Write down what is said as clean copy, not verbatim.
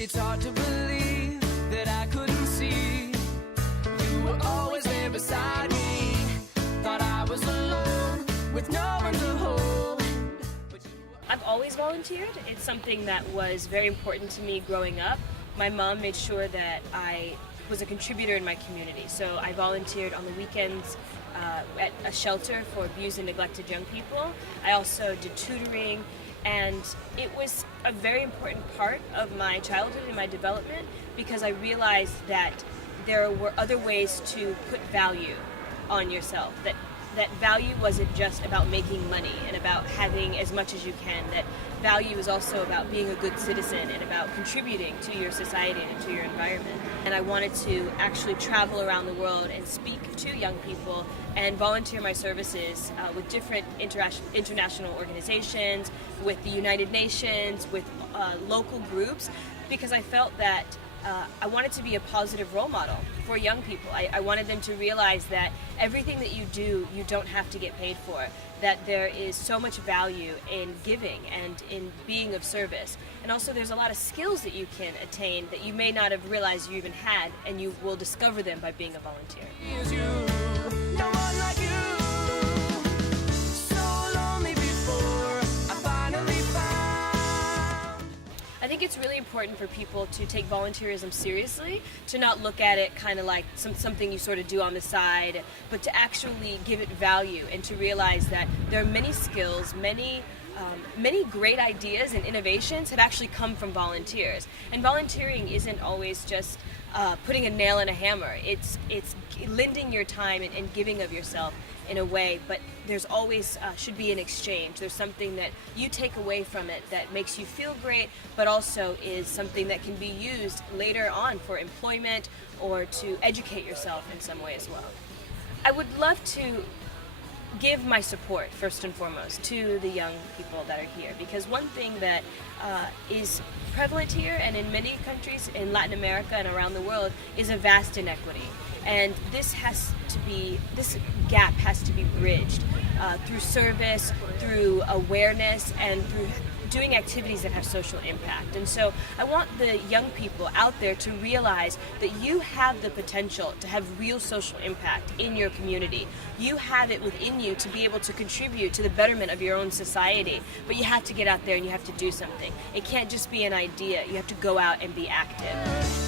It's hard to believe that I couldn't see. You were always there beside me. Thought I was alone with no one to hold. I've always volunteered. It's something that was very important to me growing up. My mom made sure that I was a contributor in my community. So I volunteered on the weekends at a shelter for abused and neglected young people. I also did tutoring, and it was a very important part of my childhood and my development because I realized that there were other ways to put value on yourself, that value wasn't just about making money and about having as much as you can, that value is also about being a good citizen and about contributing to your society and to your environment. And I wanted to actually travel around the world and speak to young people and volunteer my services with different international organizations, with the United Nations, with local groups, because I felt that I wanted to be a positive role model for young people. I wanted them to realize that everything that you do, you don't have to get paid for, that there is so much value in giving and in being of service. And also there's a lot of skills that you can attain that you may not have realized you even had, and you will discover them by being a volunteer. I think it's really important for people to take volunteerism seriously, to not look at it kind of like something you sort of do on the side, but to actually give it value and to realize that there are many skills, many great ideas and innovations have actually come from volunteers. And volunteering isn't always just putting a nail in a hammer. It's lending your time and giving of yourself in a way, but there's always should be an exchange. There's something that you take away from it that makes you feel great, but also is something that can be used later on for employment or to educate yourself in some way as well. I would love to give my support first and foremost to the young people that are here, because one thing that is prevalent here and in many countries in Latin America and around the world is a vast inequity, and this gap has to be bridged through service, through awareness, and through doing activities that have social impact. And so I want the young people out there to realize that you have the potential to have real social impact in your community. You have it within you to be able to contribute to the betterment of your own society, but you have to get out there and you have to do something. It can't just be an idea. You have to go out and be active.